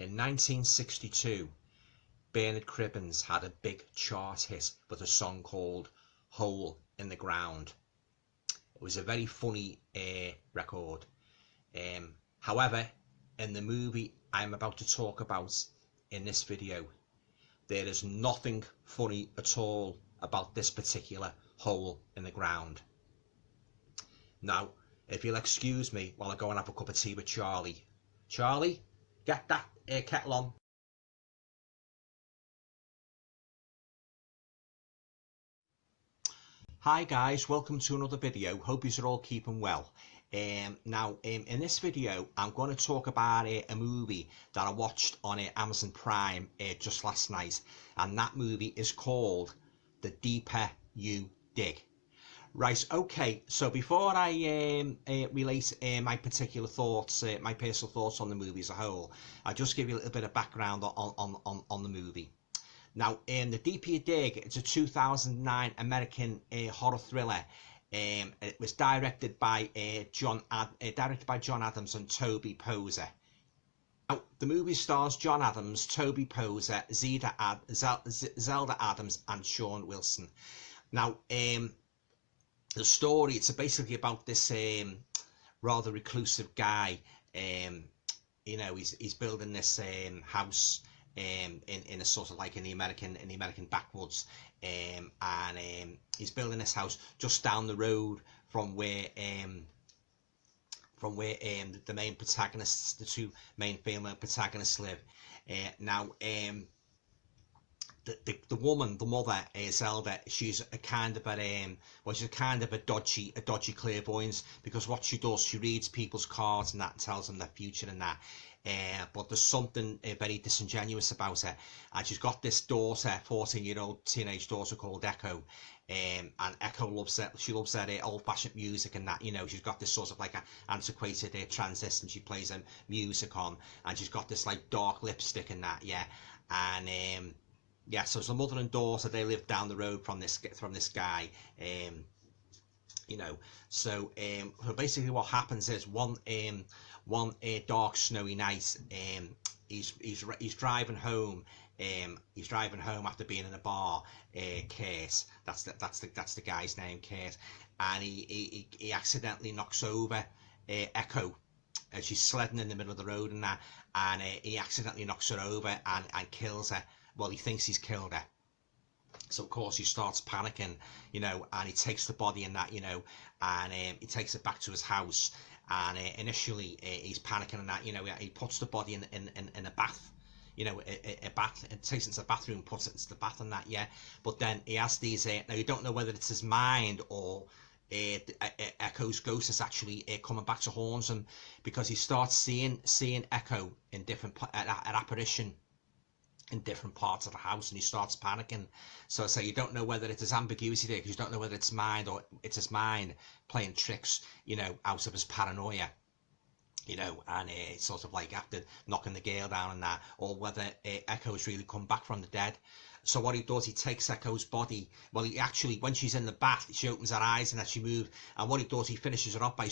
In 1962, Bernard Cribbins had a big chart hit with a song called Hole in the Ground. It was a very funny record. However, in the movie I'm about to talk about in this video, there is nothing funny at all about this particular hole in the ground. Now, if you'll excuse me while I go and have a cup of tea with Charlie. Charlie, get that kettle on. Hi guys, welcome to another video. Hope you're all keeping well. In this video I'm going to talk about a movie that I watched on Amazon Prime just last night, and that movie is called The Deeper You Dig. Right, okay, so before I relate my particular thoughts, my personal thoughts on the movie as a whole, I'll just give you a little bit of background on the movie. Now, The Deeper You Dig, it's a 2009 American horror thriller. It was directed by John Adams and Toby Poser. Now, the movie stars John Adams, Toby Poser, Zelda Adams, and Sean Wilson. Now, the story, it's basically about this rather reclusive guy. You know, he's building this house in a sort of like in the American backwoods, and he's building this house just down the road from where the main protagonists, the two main female protagonists, live. Now, the woman, the mother, Zelda, she's a kind of a dodgy clairvoyance, because what she does, she reads people's cards and that, and tells them their future and that. But there's something very disingenuous about her, and she's got this daughter, 14-year-old teenage daughter called Echo, and Echo loves it. She loves that old-fashioned music and that. You know, she's got this sort of like an antiquated transistor she plays music on, and she's got this like dark lipstick and that, yeah, and yeah, so it's a mother and daughter. They live down the road from this guy. You know, so basically what happens is one dark snowy night, he's driving home. He's driving home after being in a bar. Kurt, that's the guy's name, Kurt, and he accidentally knocks over Echo. She's sledding in the middle of the road and that, and he accidentally knocks her over and kills her. Well, he thinks he's killed her. So of course he starts panicking, you know, and he takes the body and that, you know, and he takes it back to his house. And initially he's panicking and that, you know, he puts the body in a bath, you know, a bath, and takes it into the bathroom, puts it into the bath and that, yeah. But then he has these, now you don't know whether it's his mind or Echo's ghost is actually coming back to haunt him, because he starts seeing Echo in different an apparition in different parts of the house, and he starts panicking. So you don't know whether it's his ambiguity there, because you don't know whether it's mind or it's his mind playing tricks, you know, out of his paranoia, you know, and it's sort of like after knocking the girl down and that, or whether Echo's really come back from the dead. So what he does, he takes Echo's body. Well, he actually, when she's in the bath, she opens her eyes and as she moves, and what he does, he finishes her up by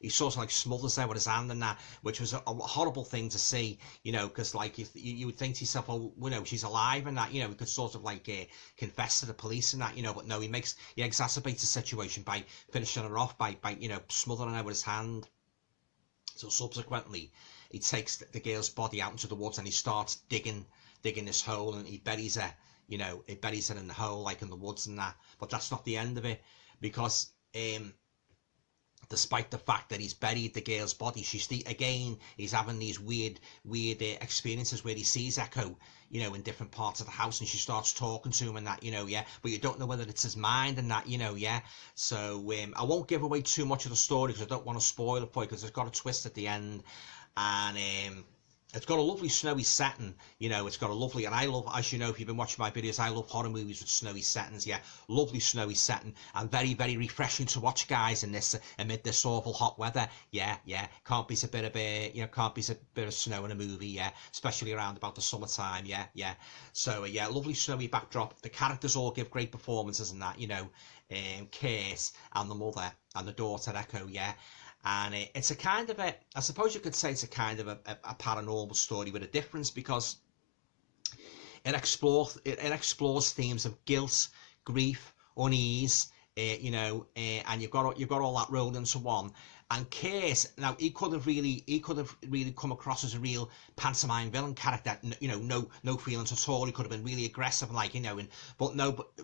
he sort of like smothers her with his hand and that, which was a horrible thing to see, you know, because like if you would think to yourself, well, you know, she's alive and that, you know, he could sort of like confess to the police and that, you know, but no, he exacerbates the situation by finishing her off by you know, smothering her with his hand. So subsequently, he takes the girl's body out into the woods and he starts digging this hole, and he buries her, you know, he buries her in the hole, like in the woods and that. But that's not the end of it, because despite the fact that he's buried the girl's body, he's having these weird experiences where he sees Echo, you know, in different parts of the house, and she starts talking to him and that, you know, yeah. But you don't know whether it's his mind and that, you know, yeah. So I won't give away too much of the story, because I don't want to spoil it for you, because it's got a twist at the end, and it's got a lovely snowy setting, you know, it's got a lovely, and I love, as you know, if you've been watching my videos, I love horror movies with snowy settings, yeah, lovely snowy setting, and very, very refreshing to watch, guys, in this, amid this awful hot weather, yeah, can't beat a bit of snow in a movie, yeah, especially around about the summertime, yeah, so, yeah, lovely snowy backdrop, the characters all give great performances and that, you know, Kurt and the mother and the daughter, Echo, yeah, And it's a kind of a, I suppose you could say it's a kind of a paranormal story with a difference, because it explores themes of guilt, grief, unease, and you've got all that rolled into one. And Case, now he could have really come across as a real pantomime villain character, no feelings at all. He could have been really aggressive, but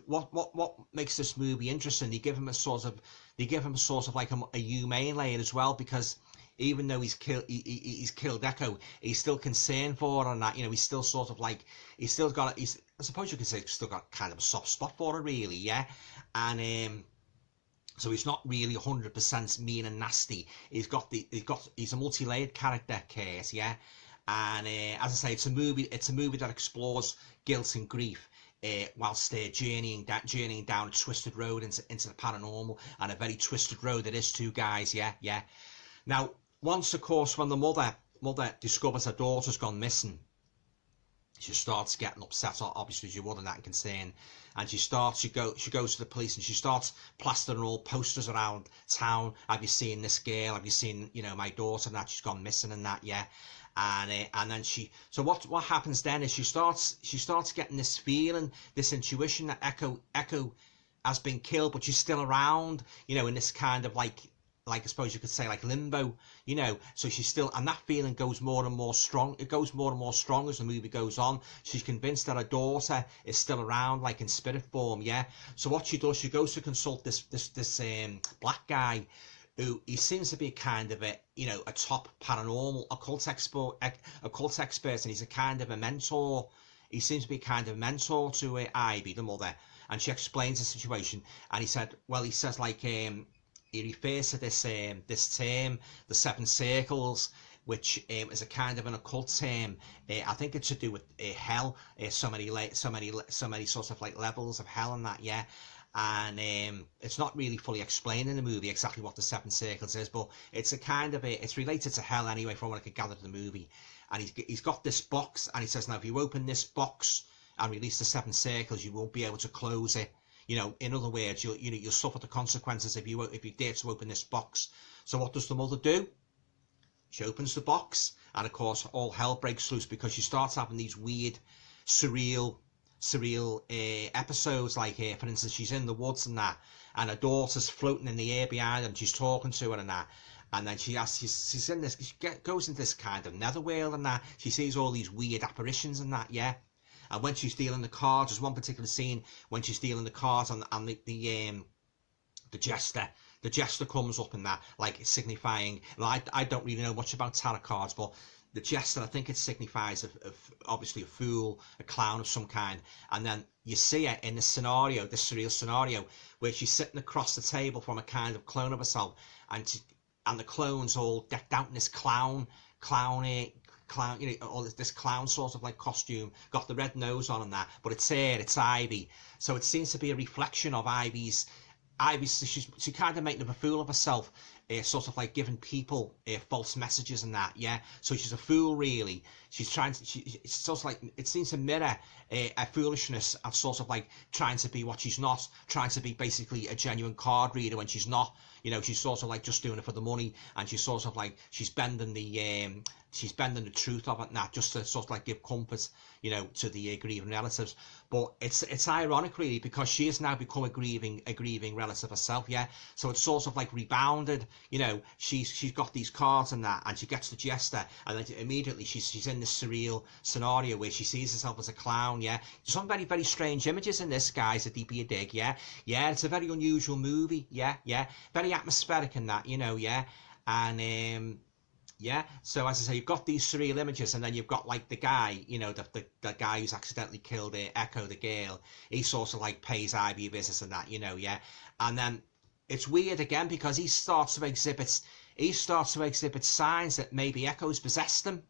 what makes this movie interesting? They give him a sort of like a humane layer as well, because even though he's killed Echo, he's still concerned for her, and that, he's still sort of like, I suppose you could say he's still got kind of a soft spot for her, really, yeah. And so he's not really 100% mean and nasty. He's a multi-layered character, Case, yeah. And as I say, it's a movie that explores guilt and grief, whilst journeying down a twisted road into the paranormal, and a very twisted road it is too, guys, yeah. Now, once, of course, when the mother discovers her daughter's gone missing, she starts getting upset, obviously, as you would in that concern. And she goes to the police, and she starts plastering all posters around town. Have you seen this girl? Have you seen, my daughter? And that she's gone missing, and that, yeah. And then so what happens then is she starts getting this feeling, this intuition that Echo has been killed, but she's still around, in this kind of like I suppose you could say like limbo, so she's still, and that feeling goes more and more strong. It goes more and more strong as the movie goes on. She's convinced that her daughter is still around, like in spirit form, yeah. So what she does, she goes to consult this black guy, who he seems to be kind of a top paranormal occult expert, and he's a kind of a mentor. He seems to be kind of a mentor to Ivy, the mother, and she explains the situation. And he says like, he refers to this term, the seven circles, which is a kind of an occult term. I think it's to do with hell, so many sorts of like levels of hell and that, yeah. And it's not really fully explained in the movie exactly what the seven circles is, but it's a kind of it's related to hell anyway, from what I could gather from the movie. And he's got this box, and he says, now if you open this box and release the seven circles, you won't be able to close it. In other words, you'll suffer the consequences if you dare to open this box. So what does the mother do? She opens the box, and of course all hell breaks loose, because she starts having these weird, surreal episodes. Like, for instance, she's in the woods and that, and her daughter's floating in the air behind her, and she's talking to her and that. And then she's in this, goes into this kind of netherworld and that. She sees all these weird apparitions and that, yeah. And when she's dealing the cards, there's one particular scene when she's dealing the cards, and the jester comes up in that, like signifying. I don't really know much about tarot cards, but the jester, I think it signifies of obviously a fool, a clown of some kind. And then you see her in this surreal scenario, where she's sitting across the table from a kind of clone of herself, and the clone's all decked out in this clown, all this clown sort of like costume, got the red nose on and that, but it's Ivy. So it seems to be a reflection of Ivy's. She kind of making a fool of herself, sort of like giving people false messages and that, yeah. So she's a fool, really. She's it's sort of like, it seems to mirror a foolishness of sort of like trying to be what she's not, trying to be basically a genuine card reader when she's not. She's sort of like just doing it for the money, and she's sort of like, she's bending the truth of it, not just to sort of like give comfort, to the grieving relatives. But it's ironic, really, because she has now become a grieving relative herself, yeah. So it's sort of like rebounded, she's got these cards and that, and she gets the jester, and then immediately she's in this surreal scenario where she sees herself as a clown, yeah. Some very, very strange images in this, guys, at Deep Dig, yeah. Yeah, it's a very unusual movie, yeah. Very atmospheric in that, yeah. And yeah, so as I say, you've got these surreal images, and then you've got like the guy, the guy who's accidentally killed Echo, the girl. He sort of like pays Ivy a visit and that, yeah. And then it's weird again, because he starts to exhibit signs that maybe Echo's possessed him.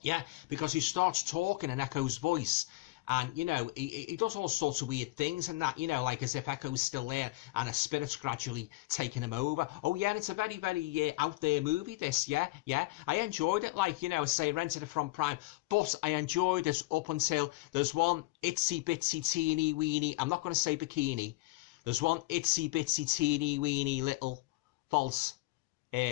Yeah, because he starts talking in Echo's voice. And, he does all sorts of weird things and that, like as if Echo's still there and a spirit's gradually taking him over. Oh, yeah, it's a very, very out there movie, this, yeah. I enjoyed it, like, say, rented it from Prime, but I enjoyed it up until there's one itsy bitsy teeny weeny, I'm not going to say bikini, there's one itsy bitsy teeny weeny little false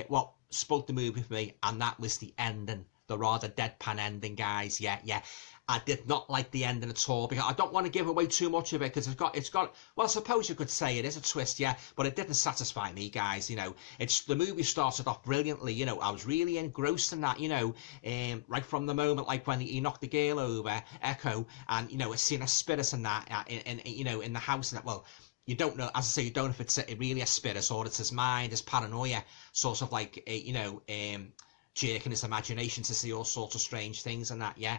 what spoke the movie for me, and that was the ending, the rather deadpan ending, guys. Yeah, yeah. I did not like the ending at all, because I don't want to give away too much of it, because it's got, well, I suppose you could say it is a twist, yeah, but it didn't satisfy me, guys. You know, the movie started off brilliantly. You know, I was really engrossed in that, you know, right from the moment, like when he knocked the girl over, Echo, and, you know, seeing a spirit in that, you know, in the house, and that, well, you don't know, as I say, you don't know if it's really a spirit or it's his mind, his paranoia, sort of like, you know, jerking his imagination to see all sorts of strange things and that, yeah.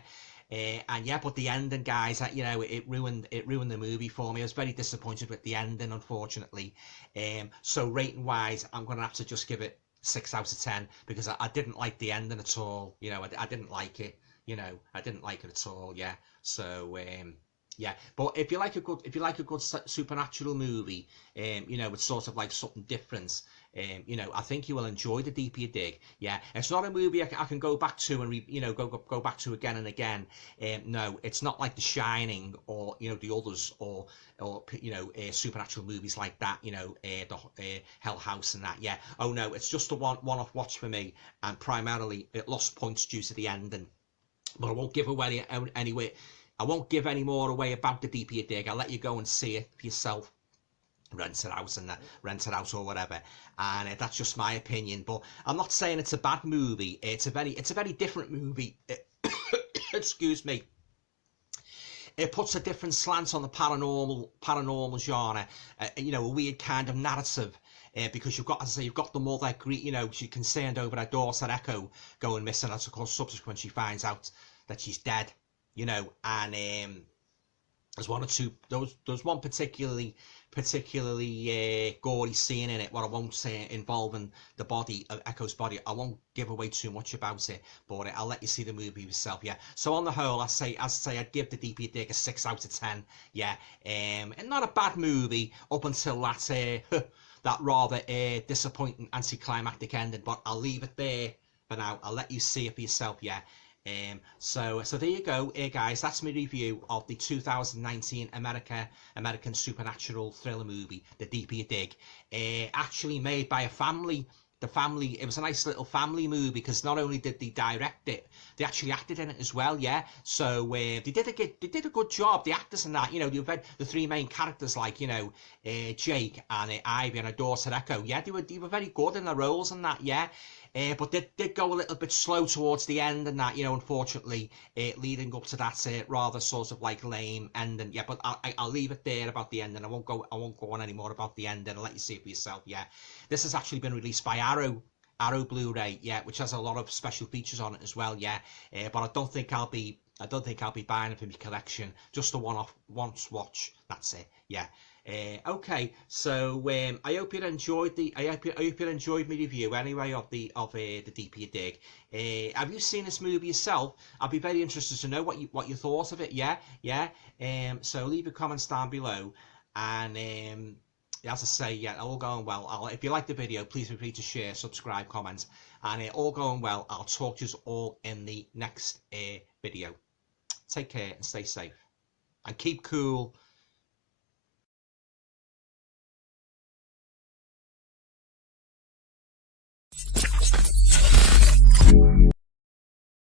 And yeah, but the ending, guys, you know, it ruined the movie for me. I was very disappointed with the ending, unfortunately. So rating wise, I'm gonna have to just give it 6 out of 10, because I didn't like the ending at all. You know, I didn't like it. You know, I didn't like it at all. Yeah. So yeah, but if you like a good supernatural movie, you know, it's sort of like something different. You know, I think you will enjoy The Deeper You Dig. Yeah, it's not a movie I can go back to and you know, go back to again and again. No, it's not like The Shining or, you know, the others, or you know, supernatural movies like that. You know, the Hell House and that. Yeah. Oh no, it's just a one-off watch for me, and primarily it lost points due to the ending. But I won't give away anyway. I won't give any more away about The Deeper You Dig. I'll let you go and see it for yourself. Rent it out or whatever, and that's just my opinion. But I'm not saying it's a bad movie. It's a very different movie. Excuse me. It puts a different slant on the paranormal genre. You know, a weird kind of narrative. Because you've got, as I say, you've got the mother, you know, she's concerned over her daughter Echo going missing, and of course subsequent she finds out that she's dead. You know, and there's one or two. There's one particularly gory scene in it, what I won't say, involving the body of Echo's body. I won't give away too much about it, but I'll let you see the movie yourself. Yeah. So on the whole, I'd say I'd give The Deeper You Dig a 6 out of 10. Yeah. And not a bad movie up until that that rather disappointing anticlimactic ending. But I'll leave it there for now. I'll let you see it for yourself. Yeah. So there you go, guys. That's my review of the 2019 American supernatural thriller movie, The Deeper You Dig. Actually made by a family. It was a nice little family movie, because not only did they direct it, they actually acted in it as well. Yeah. So they did a good job. The actors and that, you know, the three main characters, like, you know, Jake and Ivy and her daughter Echo. Yeah, they were very good in their roles and that. Yeah. But they did go a little bit slow towards the end and that, you know, unfortunately, leading up to that rather sort of like lame ending. Yeah, but I'll leave it there about the ending. I won't go on any more about the ending. I'll let you see it for yourself. Yeah, this has actually been released by Arrow Blu-ray. Yeah, which has a lot of special features on it as well. Yeah, but I don't think I'll be buying it for my collection. Just a once watch. That's it. Yeah. Okay, so I hope you enjoyed I hope you enjoyed my review anyway of the Deeper You Dig. Have you seen this movie yourself? I'd be very interested to know what you thought of it. Yeah, yeah. So leave your comments down below, and as I say, yeah, all going well. If you like the video, please feel free to share, subscribe, comment, and all going well. I'll talk to you all in the next video. Take care and stay safe, and keep cool.